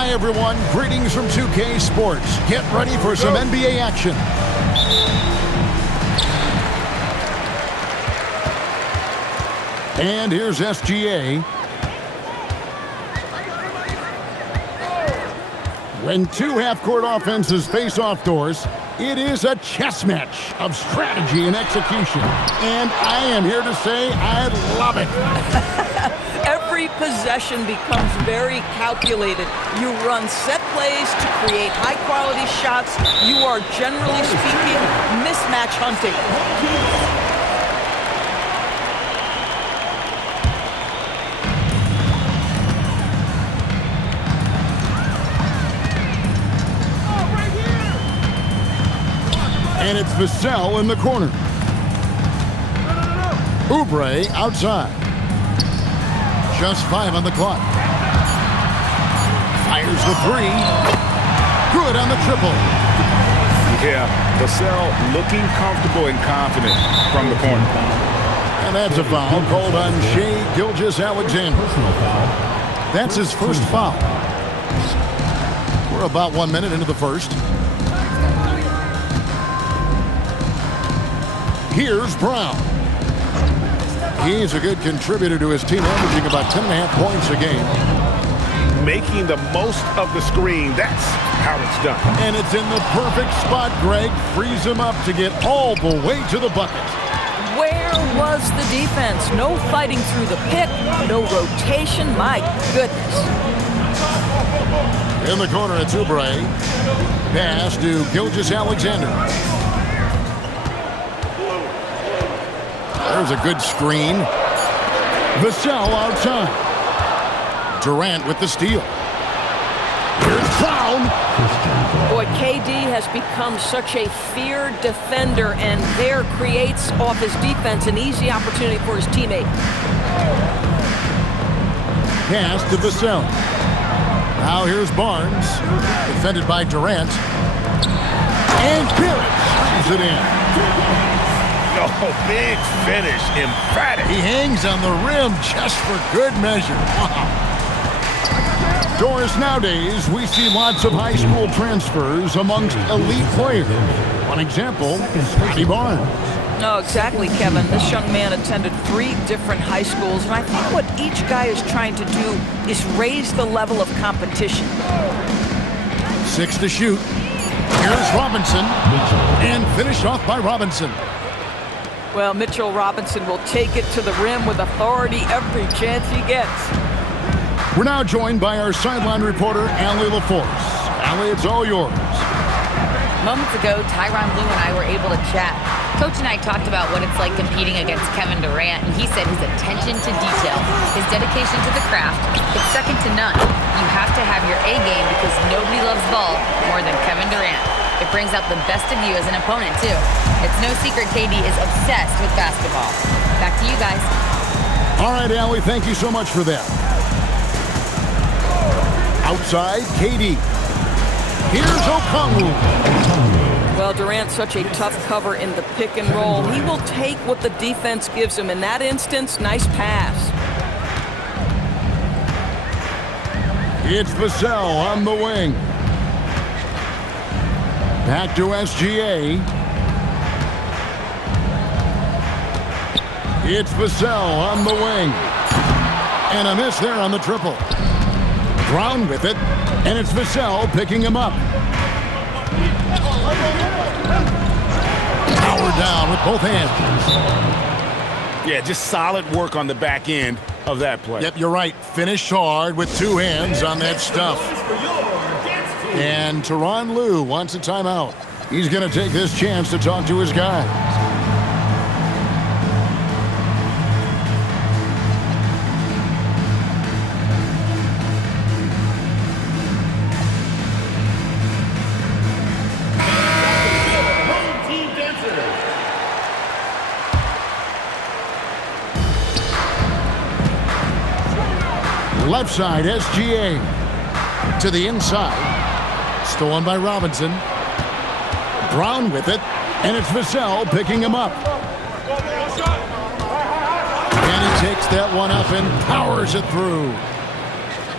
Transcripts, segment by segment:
Hi, everyone. Greetings from 2K Sports. Get ready for some NBA action. And here's SGA. When two half-court offenses face off doors, it is a chess match of strategy and execution. And I am here to say I love it. Every possession becomes very calculated. You run set plays to create high-quality shots. You are, generally speaking, mismatch hunting. And it's Vassell in the corner. Oubre outside. Just 5 on the clock. Fires the 3. Good on the triple. Yeah, Vassell looking comfortable and confident from the corner. And that's a foul called on Shai Gilgeous-Alexander. That's his first foul. We're about 1 minute into the first. Here's Brown. He's a good contributor to his team, averaging about 10.5 points a game. Making the most of the screen. That's how it's done. And it's in the perfect spot, Greg. Frees him up to get all the way to the bucket. Where was the defense? No fighting through the pick, no rotation. My goodness. In the corner, it's Oubre. Pass to Gilgeous-Alexander. There's a good screen. Vassell outside. Durant with the steal. Here's Brown. Boy, KD has become such a feared defender, and there creates off his defense an easy opportunity for his teammate. Pass to Vassell. Now here's Barnes. Defended by Durant. And Barrett slams it in. Oh, big finish, emphatic. He hangs on the rim just for good measure. Wow. Doris, nowadays, we see lots of high school transfers amongst elite players. One example, Scotty Barnes. No, exactly, Kevin. This young man attended 3 different high schools, and I think what each guy is trying to do is raise the level of competition. 6 to shoot. Here's Robinson, and finished off by Robinson. Well, Mitchell Robinson will take it to the rim with authority every chance he gets. We're now joined by our sideline reporter, Allie LaForce. Allie, it's all yours. Moments ago, Tyronn Lue and I were able to chat. Coach and I talked about what it's like competing against Kevin Durant, and he said his attention to detail, his dedication to the craft, it's second to none. You have to have your A game because nobody loves ball more than Kevin Durant. It brings out the best of you as an opponent, too. It's no secret KD is obsessed with basketball. Back to you guys. All right, Allie, thank you so much for that. Outside, KD. Here's Okongwu. Well, Durant's such a tough cover in the pick and roll. He will take what the defense gives him. In that instance, nice pass. It's Vassell on the wing. Back to SGA. It's Vassell on the wing. And a miss there on the triple. Brown with it, and it's Vassell picking him up. Power down with both hands. Yeah, just solid work on the back end of that play. Yep, you're right. Finish hard with 2 hands on that stuff. And Tyronn Lue wants a timeout. He's going to take this chance to talk to his guys. Left side, SGA. To the inside. Stolen by Robinson. Brown with it. And it's Vassell picking him up. And he takes that one up and powers it through.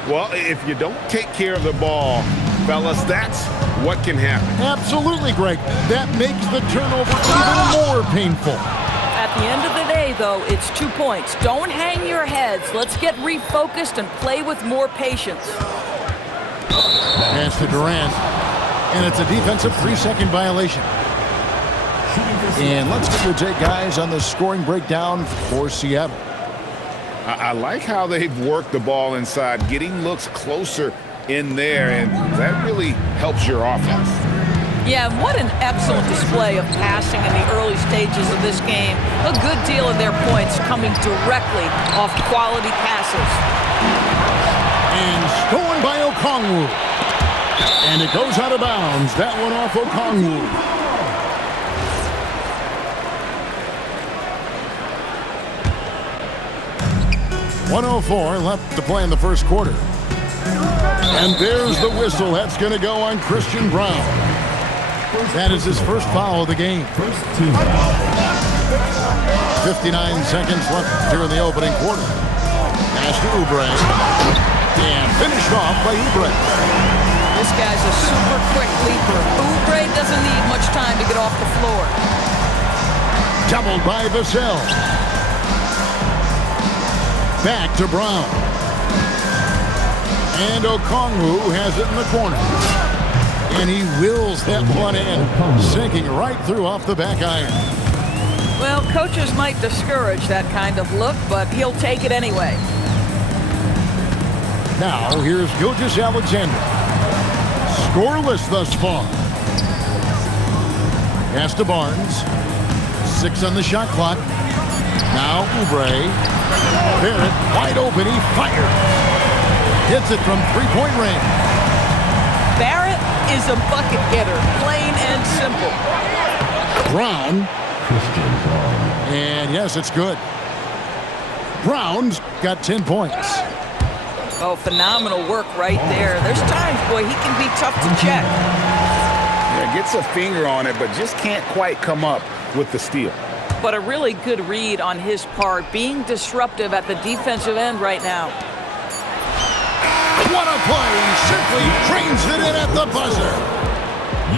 Well, if you don't take care of the ball, fellas, that's what can happen. Absolutely, Greg. That makes the turnover even more painful. At the end of the day, though, it's 2 points. Don't hang your heads. Let's get refocused and play with more patience. Pass to Durant, and it's a defensive 3-second violation. And let's get your take, guys, on the scoring breakdown for Seattle. I like how they've worked the ball inside, getting looks closer in there, and that really helps your offense. Yeah, what an excellent display of passing in the early stages of this game. A good deal of their points coming directly off quality passes. And stolen by Okongwu. And it goes out of bounds. That one off Okongwu. .104 left to play in the first quarter. And there's the whistle. That's going to go on Christian Braun. That is his first foul of the game. 59 seconds left here in the opening quarter. Pass to Oubre. And finished off by Oubre. This guy's a super quick leaper. Oubre doesn't need much time to get off the floor. Doubled by Vassell. Back to Brown. And Okongwu has it in the corner. And he wills that one in, sinking right through off the back iron. Well, coaches might discourage that kind of look, but he'll take it anyway. Now, here's Gilgeous-Alexander. Scoreless thus far. Pass to Barnes. 6 on the shot clock. Now Oubre. Barrett wide open. He fires. Hits it from three-point range. Barrett is a bucket getter, plain and simple. Brown. And yes, it's good. Brown's got 10 points. Oh, phenomenal work right there. There's times, boy, he can be tough to check. Yeah, gets a finger on it, but just can't quite come up with the steal. But a really good read on his part, being disruptive at the defensive end right now. What a play! Simply trains it in at the buzzer.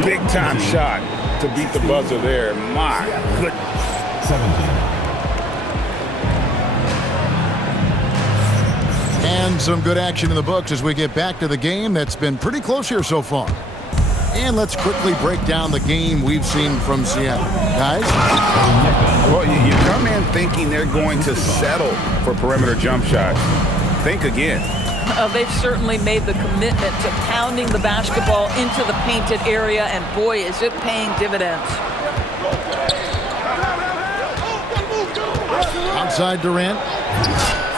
Big time shot to beat the buzzer there. My goodness. 17. And some good action in the books as we get back to the game that's been pretty close here so far. And let's quickly break down the game we've seen from Seattle. Guys? Well, you come in thinking they're going to settle for perimeter jump shots. Think again. They've certainly made the commitment to pounding the basketball into the painted area, and boy, is it paying dividends. Outside Durant.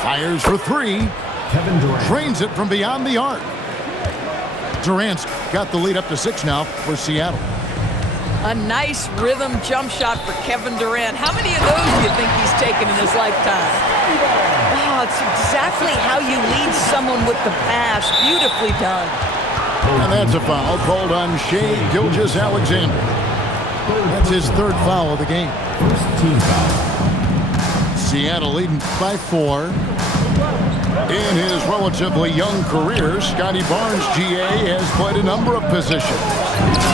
Fires for three. Kevin Durant. Drains it from beyond the arc. Durant's got the lead up to 6 now for Seattle. A nice rhythm jump shot for Kevin Durant. How many of those do you think he's taken in his lifetime? Wow, it's exactly how you lead someone with the pass. Beautifully done. And that's a foul called on Shai Gilgeous-Alexander. That's his third foul of the game. First team foul. Seattle leading by 4. In his relatively young career, Scotty Barnes, GA, has played a number of positions.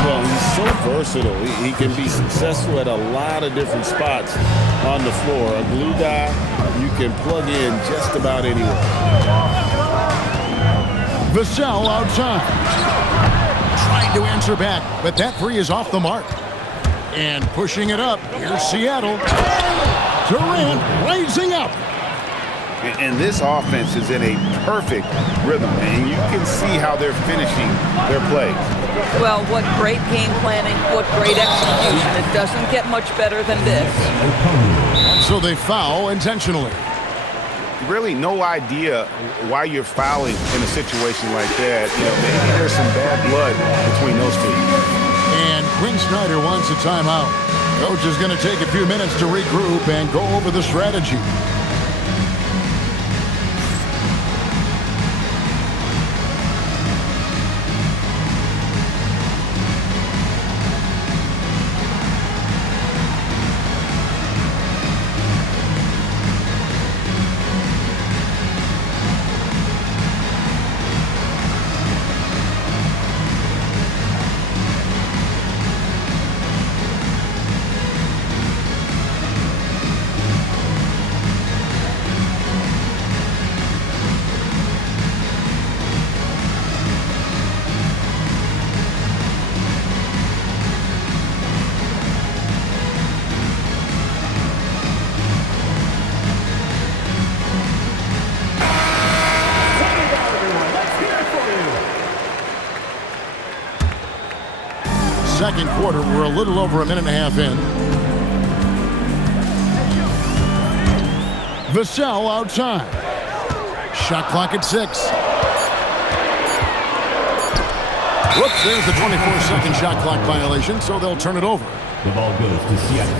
Well, he's so versatile. He can be successful at a lot of different spots on the floor. A glue guy, you can plug in just about anywhere. Vassell outside. Trying to answer back, but that three is off the mark. And pushing it up, here's Seattle. Durant raising up. And this offense is in a perfect rhythm, and you can see how they're finishing their plays. Well, what great game planning, what great execution. It doesn't get much better than this. So they foul intentionally. Really no idea why you're fouling in a situation like that. You know, maybe there's some bad blood between those two. And Quinn Snyder wants a timeout. Coach is going to take a few minutes to regroup and go over the strategy. second quarter. We're a little over a minute and a half in. Vassell outside. Shot clock at 6. Whoops, there's the 24-second shot clock violation, so they'll turn it over. The ball goes to Seattle.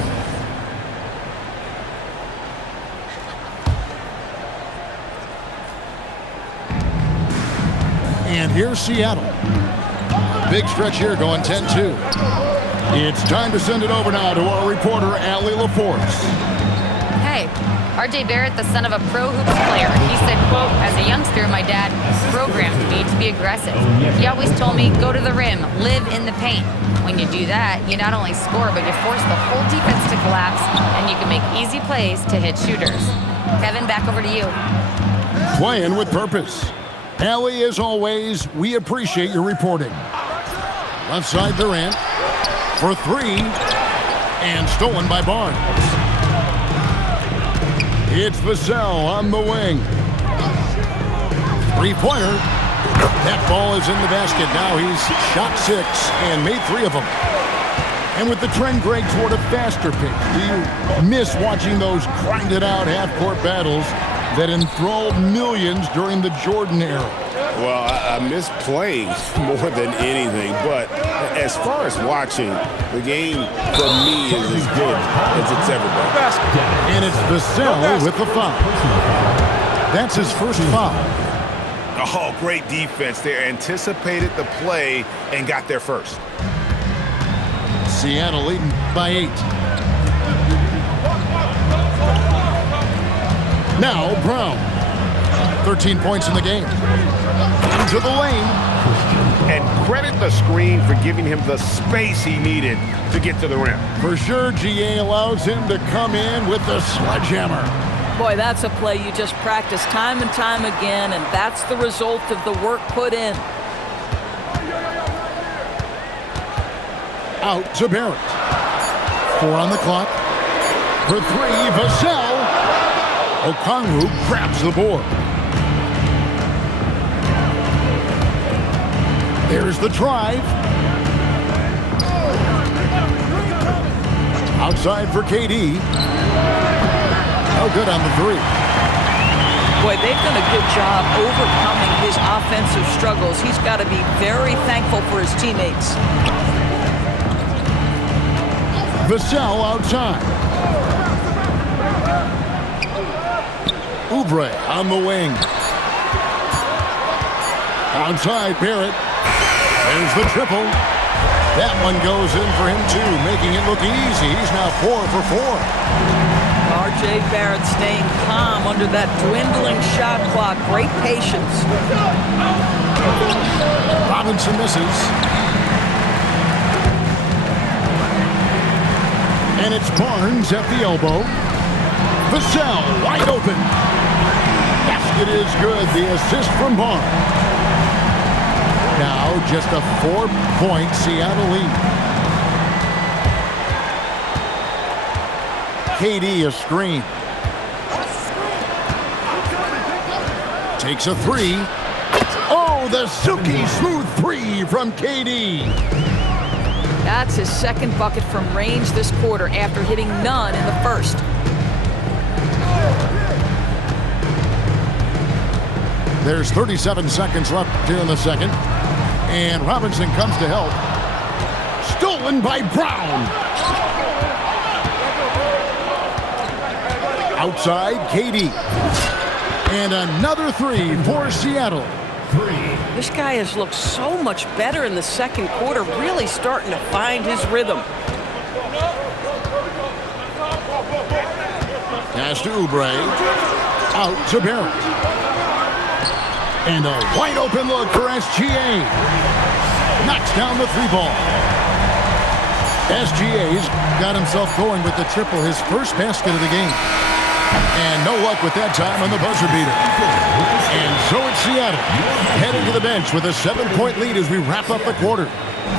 And here's Seattle. Big stretch here going 10-2. It's time to send it over now to our reporter, Allie LaForce. Hey, RJ Barrett, the son of a pro hoops player, he said, quote, as a youngster, my dad programmed me to be aggressive. He always told me, go to the rim, live in the paint. When you do that, you not only score, but you force the whole defense to collapse, and you can make easy plays to hit shooters. Kevin, back over to you. Playing with purpose. Allie, as always, we appreciate your reporting. Left side Durant for 3, and stolen by Barnes. It's Vassell on the wing. Three-pointer. That ball is in the basket. Now he's shot 6 and made 3 of them. And with the trend, Greg, toward a faster pace, do you miss watching those grinded-out half-court battles that enthralled millions during the Jordan era? Well, I miss playing more than anything, but as far as watching, the game for me is as good as it's ever been. And it's Vassell with the foul. That's his first foul. Oh, great defense there. Anticipated the play and got there first. Seattle leading by 8. Now Brown. 13 points in the game. Into the lane. And credit the screen for giving him the space he needed to get to the rim. For sure, GA allows him to come in with the sledgehammer. Boy, that's a play you just practice time and time again, and that's the result of the work put in. Out to Barrett. 4 on the clock. For 3, Vassell. Okongwu grabs the board. There's the drive. Outside for KD. No good on the 3. Boy, they've done a good job overcoming his offensive struggles. He's got to be very thankful for his teammates. Vassell outside. Oubre on the wing. Outside Barrett. There's the triple. That one goes in for him too, making it look easy. He's now 4 for 4. RJ Barrett staying calm under that dwindling shot clock. Great patience. Robinson misses. And it's Barnes at the elbow. Vassell wide open. Basket is good. The assist from Barnes. Now just a 4-point Seattle lead. KD a screen. Takes a 3. Oh, the silky smooth 3 from KD. That's his second bucket from range this quarter after hitting none in the first. There's 37 seconds left here in the second. And Robinson comes to help. Stolen by Brown. Outside, KD. And another 3 for Seattle. This guy has looked so much better in the second quarter, really starting to find his rhythm. Pass to Oubre. Out to Barrett. And a wide open look for SGA. Knocks down the 3 ball. SGA's got himself going with the triple, his first basket of the game. And no luck with that time on the buzzer beater. And so it's Seattle heading to the bench with a 7-point lead as we wrap up the quarter.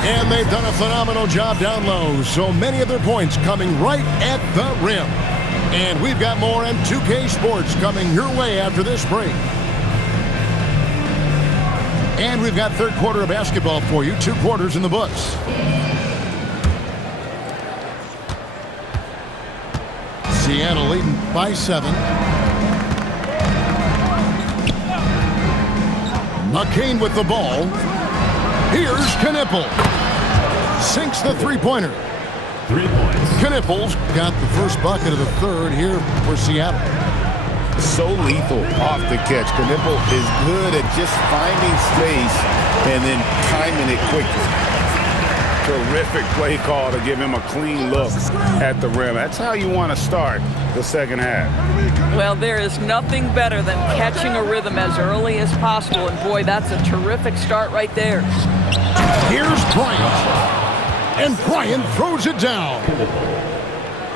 And they've done a phenomenal job down low. So many of their points coming right at the rim. And we've got more M2K Sports coming your way after this break. And we've got third quarter of basketball for you. 2 quarters in the books. Seattle leading by 7. McCain with the ball. Here's Knippel. Sinks the three-pointer. 3 points. Knippel's got the first bucket of the third here for Seattle. So lethal off the catch. Knippel is good at just finding space and then timing it quickly. Terrific play call to give him a clean look at the rim. That's how you want to start the second half. Well, there is nothing better than catching a rhythm as early as possible. And boy, that's a terrific start right there. Here's Bryant. And Bryant throws it down.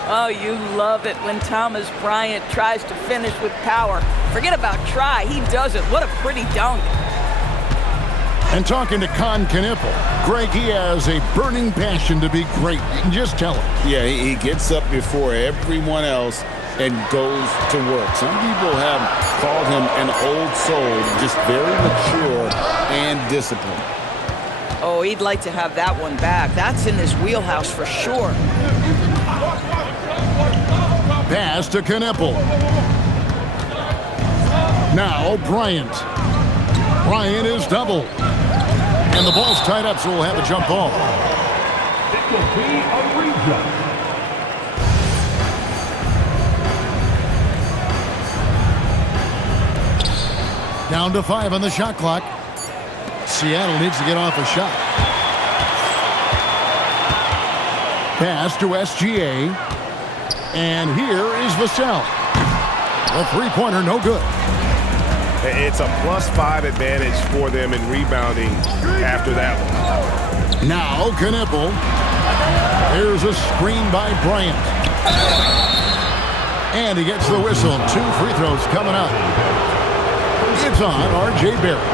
Oh, you love it when Thomas Bryant tries to finish with power. Forget about try, he does it. What a pretty dunk. And talking to Con Knippel, Greg, he has a burning passion to be great. You can just tell him. Yeah, he gets up before everyone else and goes to work. Some people have called him an old soul, just very mature and disciplined. Oh, he'd like to have that one back. That's in his wheelhouse for sure. Pass to Knippel. Now Bryant. Bryant is doubled. And the ball's tied up, so we'll have a jump ball. It will be a rejump. Down to 5 on the shot clock. Seattle needs to get off a shot. Pass to SGA. And here is Vassell. The three-pointer, no good. It's a +5 advantage for them in rebounding after that one. Now Knippel. There's a screen by Bryant. And he gets the whistle. 2 free throws coming up. It's on R.J. Barrett.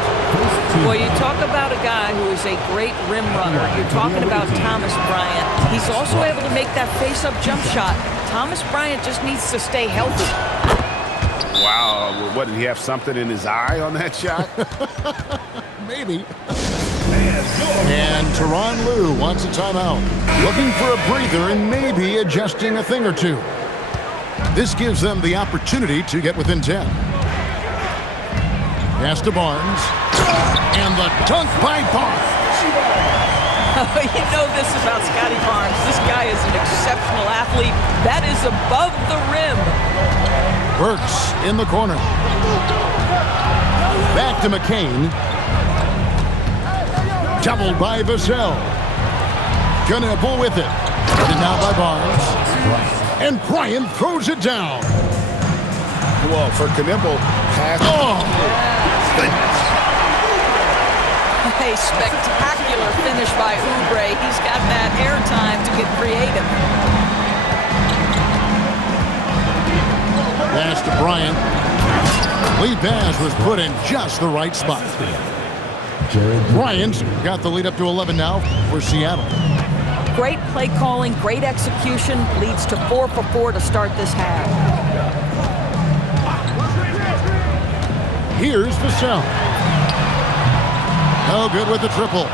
Well, you talk about a guy who is a great rim runner. You're talking about Thomas Bryant. He's also able to make that face-up jump shot. Thomas Bryant just needs to stay healthy. Wow, what, did he have something in his eye on that shot? Maybe. And Tyronn Lue wants a timeout. Looking for a breather and maybe adjusting a thing or two. This gives them the opportunity to get within 10. Pass to Barnes. And the dunk by Barnes. You know this about Scotty Barnes. This guy is an exceptional athlete. That is above the rim. Burks in the corner. Back to McCain. Doubled by Vassell. Knippel with it. And now by Barnes. And Bryant throws it down. Well, for Knippel, pass. A spectacular finish by Oubre. He's got that airtime to get creative. Pass to Bryant. Lead pass was put in just the right spot. Bryant's got the lead up to 11 now for Seattle. Great play calling, great execution, leads to 4 for 4 to start this half. Here's Vassell. No good with the triple.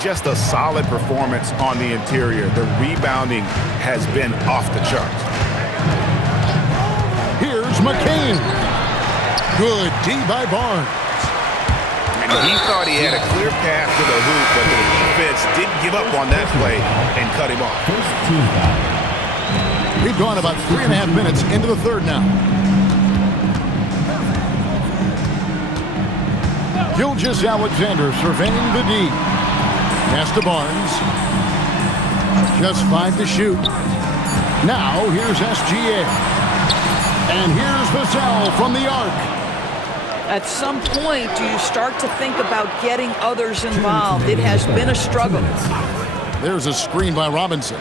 Just a solid performance on the interior. The rebounding has been off the charts. Here's McCain. Good D by Barnes. And he thought he had a clear path to the hoop, but the defense didn't give up on that play and cut him off. We've gone about 3.5 minutes into the third now. Gilgeous Alexander surveying the D. Pass to Barnes. Just 5 to shoot. Now here's SGA. And here's Vassell from the arc. At some point, do you start to think about getting others involved? It has been a struggle. There's a screen by Robinson.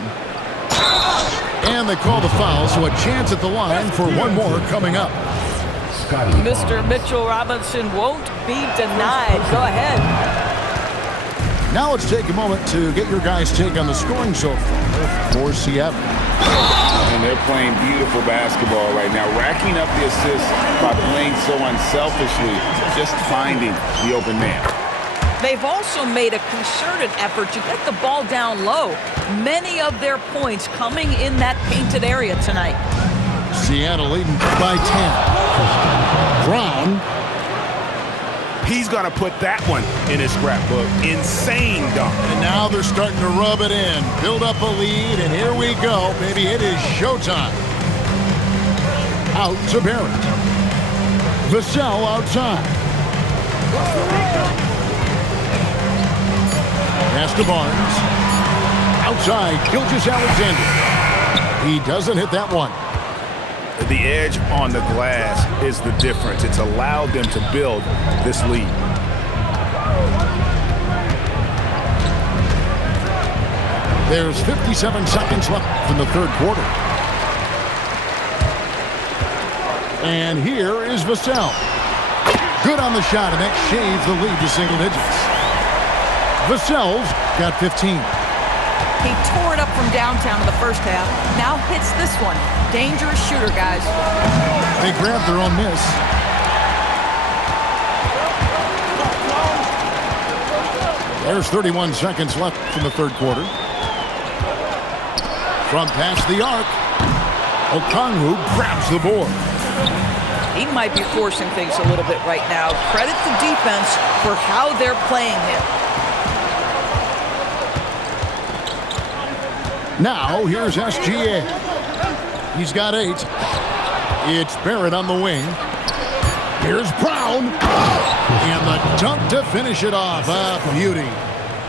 And they call the foul, so a chance at the line for one more coming up. Mr. Mitchell Robinson won't be denied. Go ahead. Now let's take a moment to get your guys' take on the scoring so far for Seattle. And they're playing beautiful basketball right now, racking up the assists by playing so unselfishly, just finding the open man. They've also made a concerted effort to get the ball down low. Many of their points coming in that painted area tonight. Seattle leading by 10. Brown. He's going to put that one in his scrapbook. Insane dunk. And now they're starting to rub it in. Build up a lead, and here we go. Baby, it is showtime. Out to Barrett. Vassell outside. Pass to Barnes. Outside, Gilgeous-Alexander. He doesn't hit that one. The edge on the glass is the difference. It's allowed them to build this lead. There's 57 seconds left in the third quarter. And here is Vassell. Good on the shot, and that shaves the lead to single digits. Vassell's got 15. He tore it up from downtown in the first half. Now hits this one. Dangerous shooter, guys. They grabbed their own miss. There's 31 seconds left in the third quarter. From past the arc, Okongwu grabs the board. He might be forcing things a little bit right now. Credit the defense for how they're playing him. Now, here's SGA. He's got 8. It's Barrett on the wing. Here's Brown. And the dunk to finish it off. A beauty.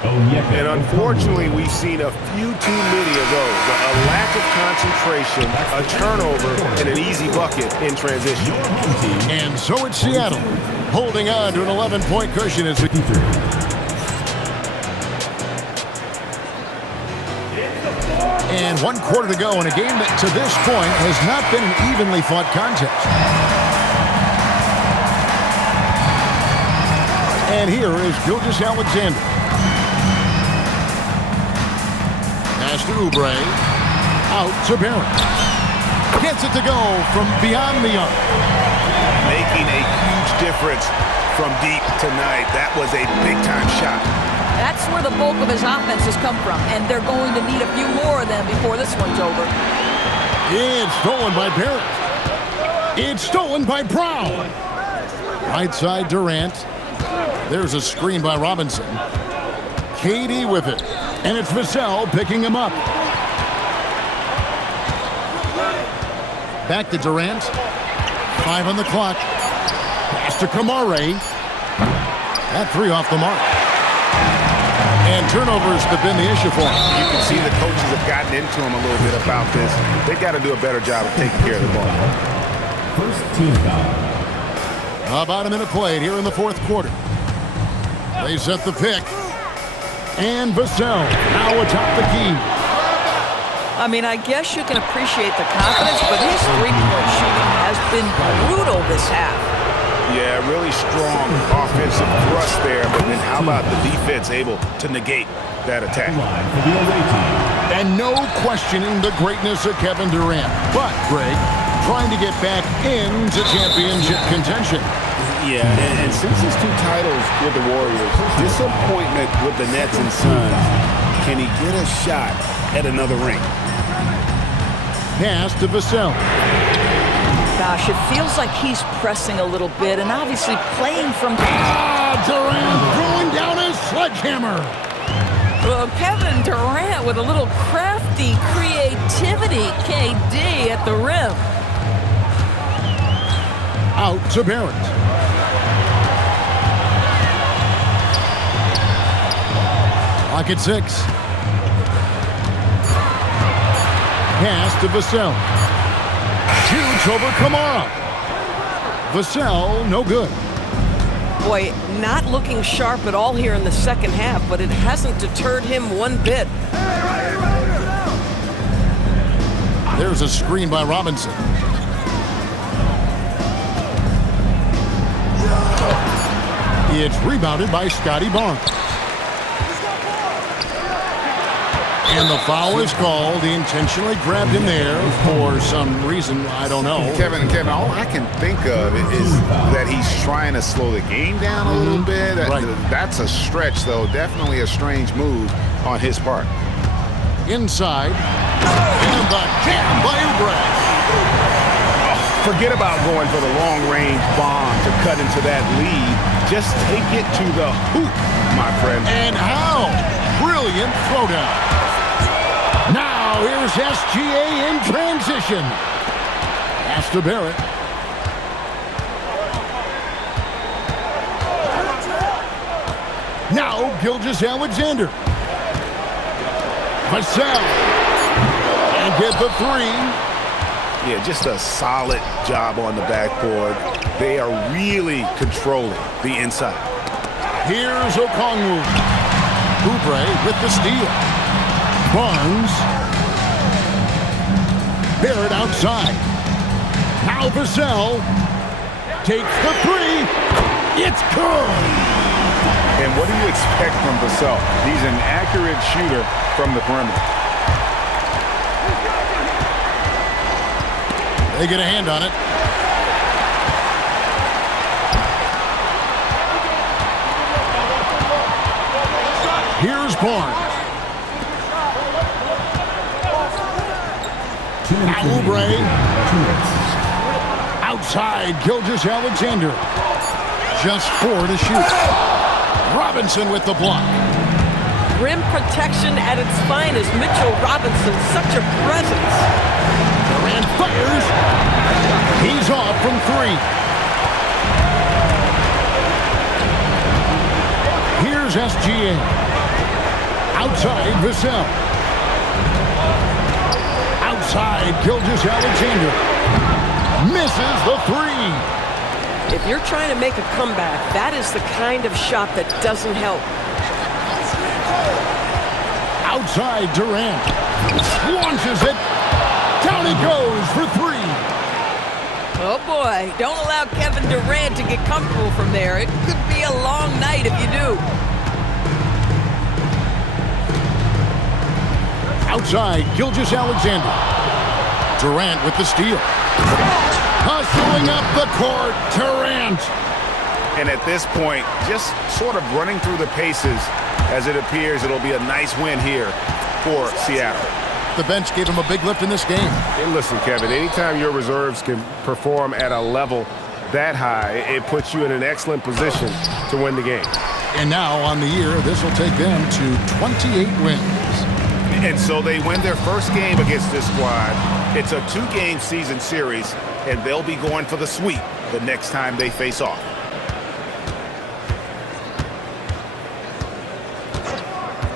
And unfortunately, we've seen a few too many of those. A lack of concentration, a turnover, and an easy bucket in transition. And so it's Seattle, holding on to an 11-point cushion as we... And 1 quarter to go in a game that, to this point, has not been an evenly fought contest. And here is Gilgeous-Alexander. Pass to Oubre. Out to Barrett. Gets it to go from beyond the arc. Making a huge difference from deep tonight. That was a big-time shot. That's where the bulk of his offense has come from, and they're going to need a few more of them before this one's over. It's stolen by Barrett. It's stolen by Brown. Right side Durant. There's a screen by Robinson. KD with it. And it's Vassell picking him up. Back to Durant. 5 on the clock. Pass to Kamare. That 3 off the mark. And turnovers have been the issue for him. You can see the coaches have gotten into him a little bit about this. They've got to do a better job of taking care of the ball. First team foul. About a minute played here in the fourth quarter. They set the pick. And Vassell now atop the key. I mean, I guess you can appreciate the confidence, but his three-point shooting has been brutal this half. Yeah, really strong offensive thrust there, but then how about the defense able to negate that attack? And no questioning the greatness of Kevin Durant. But, Greg, trying to get back into championship contention. Yeah, and since his 2 titles with the Warriors, disappointment with the Nets and Suns, can he get a shot at another ring? Pass to Vassell. Gosh, it feels like he's pressing a little bit and obviously playing from... Durant throwing down his sledgehammer. Well, Kevin Durant with a little crafty creativity. KD at the rim. Out to Barrett. Clock at 6. Pass to Vassell. Shoots over Kamara. Vassell, no good. Boy, not looking sharp at all here in the second half, but it hasn't deterred him one bit. There's a screen by Robinson. It's rebounded by Scotty Barnes. And the foul is called. He intentionally grabbed him there for some reason. I don't know. Kevin, all I can think of is that he's trying to slow the game down a little bit. Right. That's a stretch, though. Definitely a strange move on his part. Inside. And the jam by Oubre. Forget about going for the long-range bomb to cut into that lead. Just take it to the hoop, my friend. And how? Brilliant throwdown. Now here's SGA in transition. Pass to Barrett. Now Gilgeous-Alexander. Vassell. And get the three. Yeah, just a solid job on the backboard. They are really controlling the inside. Here's Okongwu. Oubre with the steal. Barnes. Barrett outside. Now Vassell takes the three. It's good. And what do you expect from Vassell? He's an accurate shooter from the perimeter. They get a hand on it. Here's Barnes. Now Oubre. Outside, Gilgeous-Alexander. Just 4 to shoot. Robinson with the block. Rim protection at its finest. Mitchell Robinson, such a presence. Durant fires. He's off from 3. Here's SGA. Outside, Vassell. Outside, Gilgeous-Alexander. Misses the 3. If you're trying to make a comeback, that is the kind of shot that doesn't help. Outside, Durant. Launches it. Down he goes for 3. Oh boy, don't allow Kevin Durant to get comfortable from there. It could be a long night if you do. Outside, Gilgeous-Alexander. Durant with the steal. Hustling up the court, Durant. And at this point, just sort of running through the paces as it appears it'll be a nice win here for Seattle. The bench gave him a big lift in this game. Hey, listen, Kevin, anytime your reserves can perform at a level that high, it puts you in an excellent position to win the game. And now on the year, this will take them to 28 wins. And so they win their first game against this squad. It's a 2-game season series, and they'll be going for the sweep the next time they face off.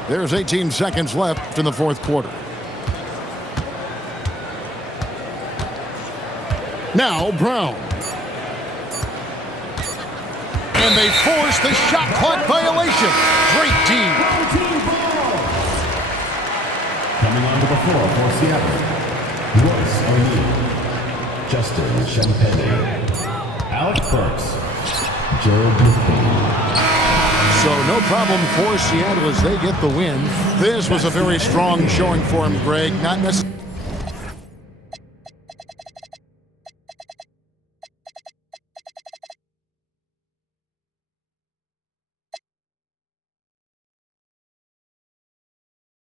There's 18 seconds left in the fourth quarter. Now Brown. And they force the shot clock violation. Great team. Coming onto the floor for Seattle, Royce O'Neal, Justin Champagnie, Alec Burks, Joe Buffon. So no problem for Seattle as they get the win. This was a very strong showing for him, Greg. Not necessarily